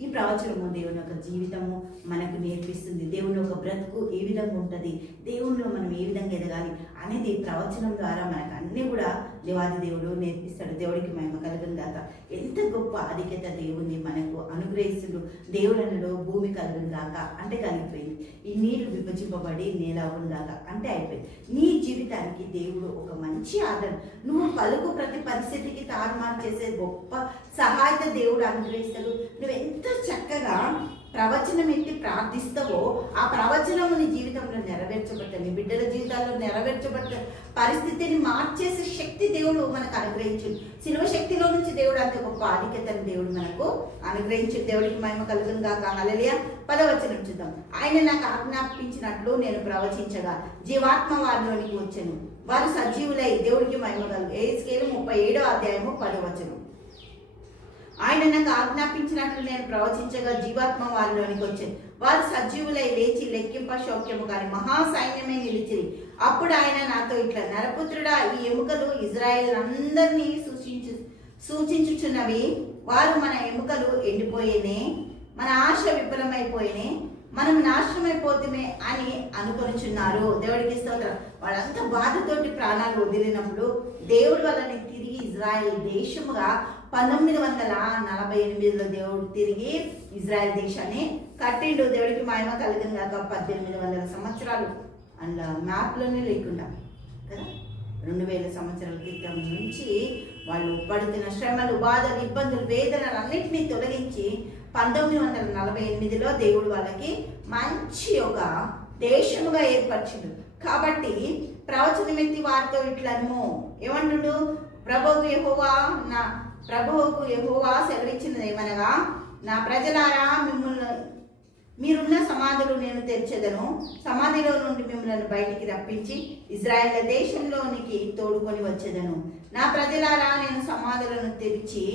ఈ ప్రవచనము దేవుడి యొక్క జీవితము మనకు నేర్పిస్తుంది. దేవుని ఒక బ్రతుకు ఏ విధంగా ఉంటుంది? దేవుణ్ణిలో మనం ఏ విధంగా ఎదగాలి అనేది ప్రవచనం ద్వారా మనకు అన్నీ కూడా దేవాది దేవుడు నేర్పిస్తాడు. దేవుడికి మహిమ కలుగును గాక. ఎంత గొప్ప ఆధిక్యత దేవుణ్ణి మనకు అనుగ్రహిస్తుడు. దేవుడు భూమి కలుగును గాక. అంటే కలిగిపోయింది. ఈ నీళ్ళు విభజింపబడి నేల అవును గాక. అంటే అయిపోయింది. నీ జీవితానికి దేవుడు ఒక మంచి ఆదరణ. నువ్వు పలుకు ప్రతి పరిస్థితికి తారుమారు చేసే గొప్ప సహాయత దేవుడు అనుగ్రహిస్తాడు. నువ్వు ఎంత చక్కగా ప్రవచనం ఎత్తి ప్రార్థిస్తావో ఆ ప్రవచనము నీ జీవితంలో నెరవేర్చబడతాయి. నీ బిడ్డల జీవితాల్లో నెరవేర్చబడ్డ పరిస్థితిని మార్చేసే శక్తి దేవుడు మనకు అనుగ్రహించు. శిలువ శక్తిలో నుంచి దేవుడు అంత గొప్ప ఆధిక్యతను దేవుడు మనకు అనుగ్రహించు. దేవుడికి మహిమ కలుగును గాక. హల్లెలూయా. పదవచనం చూద్దాం. ఆయన నాకు ఆజ్ఞాపించినట్లు నేను ప్రవచించగా జీవాత్మ వారిలోనికి వచ్చాను. వారు సజీవులై దేవుడికి మహిమ కలుగు. ఏ స్కేలు ముప్పై ఏడో అధ్యాయము పదవచనం. ఆయన నాకు ఆజ్ఞాపించినట్లు నేను ప్రవచించగా జీవాత్మ వారిలోనికి వచ్చింది వారు సజీవులై లేచి లెక్కింప శౌక్యము కానీ మహా సైన్యమే నిలిచిరి. అప్పుడు ఆయన నాతో ఇట్లా నరపుత్రుడా ఈ ఎముకలు ఇజ్రాయెల్ అందరినీ సూచించు సూచించుచున్నవి. వారు మన ఎముకలు ఎండిపోయేనే మన ఆశ విఫలమైపోయినే మనం నాశనమైపోతుమే అని అనుకొనిచున్నారు. దేవుడికి స్తోత్రం. వాళ్ళంతా బాధతోటి ప్రాణాలు వదిలినప్పుడు దేవుడు వాళ్ళని తిరిగి ఇజ్రాయెల్ దేశముగా పంతొమ్మిది వందల నలభై ఎనిమిదిలో దేవుడు తిరిగి ఇజ్రాయెల్ దేశాన్ని కట్టిండు. దేవుడికి మాయమ కలిగిన కాక పద్దెనిమిది వందల సంవత్సరాలు. అందులో మ్యాప్లోనే లేకుండా కదా? రెండు వేల సంవత్సరాల క్రితం నుంచి వాళ్ళు పడుతున్న శ్రమలు బాధలు ఇబ్బందులు వేదనలు అన్నింటినీ తొలగించి పంతొమ్మిది వందల నలభై ఎనిమిదిలో దేవుడు వాళ్ళకి మంచి ఒక దేశముగా ఏర్పరిచిండు. కాబట్టి ప్రవచనమెత్తి వారితో ఇట్లను ఏమంటుడు? ప్రభువు యహోవా నా ప్రభువుకు యెహోవా సెలవిచ్చినది ఏమనగా నా ప్రజలారా మిమ్మల్ని మీరున్న సమాధులు నేను తెరిచెదను. సమాధిలో నుండి మిమ్మల్ని బయటికి రప్పించి ఇజ్రాయెల్ దేశంలోనికి తోడుకొని వచ్చేదను. నా ప్రజలారా నేను సమాధులను తెరిచి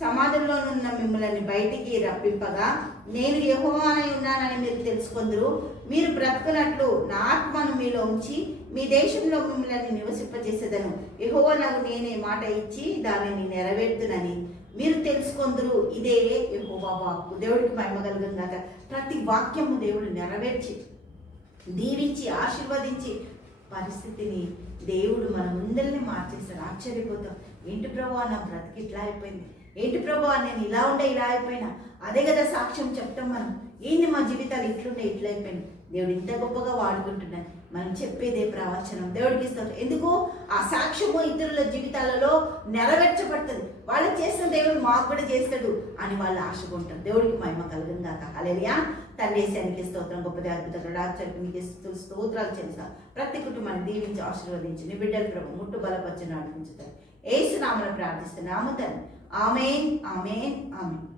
సమాధుల్లోనున్న మిమ్మల్ని బయటికి రప్పింపగా నేను యహోవానై ఉన్నానని మీరు తెలుసుకుందరు. మీరు బ్రతుకున్నట్లు నా ఆత్మను మీలో ఉంచి మీ దేశంలో మిమ్మల్ని నివసింపజేసేదను. యహోవనకు నాకు నేనే మాట ఇచ్చి దానిని నెరవేర్తునని మీరు తెలుసుకుందరు. ఇదే యహోవా వాక్కు. దేవుడికి మహిమ కలుగును ప్రతి వాక్యము దేవుడు నెరవేర్చి దీవించి ఆశీర్వదించి పరిస్థితిని దేవుడు మన ముందరిని మార్చేస్తాడు. ఆశ్చర్యపోతాం. ఏంటి ప్రభు నా బ్రతికి ఇట్లా అయిపోయింది? ఏంటి ప్రభు నేను ఇలా ఉండే ఇలా అయిపోయినా? అదే కదా సాక్ష్యం చెప్తాం మనం. ఏంది మా జీవితాలు ఇట్లుండే ఇట్లయిపోయినా దేవుడు ఇంత గొప్పగా వాడుకుంటున్నాడు. మనం చెప్పేదే ప్రవచనం. దేవుడికి ఇస్తారు ఎందుకు? ఆ సాక్ష్యము ఇతరుల జీవితాలలో నెరవేర్చబడుతుంది. వాళ్ళు చేసిన దేవుడు మాకు కూడా చేస్తాడు అని వాళ్ళు ఆశకుంటారు. దేవుడికి మహిమ కలగం కాక అలేరియా తల్లేశానికి స్తోత్రం. గొప్ప అద్భుతంగా ఆచరికి మీకు స్తు- స్తోత్రాలు చేస్తా ప్రతి కుటుంబాన్ని దీవించి ఆశీర్వదించి నీ బిడ్డల ప్రభు ముట్టు బలపరిచి నడిపించుతారు. ఏసునామను ప్రార్థిస్తున్నాము తండ్రి. 아멘, 아멘, 아멘.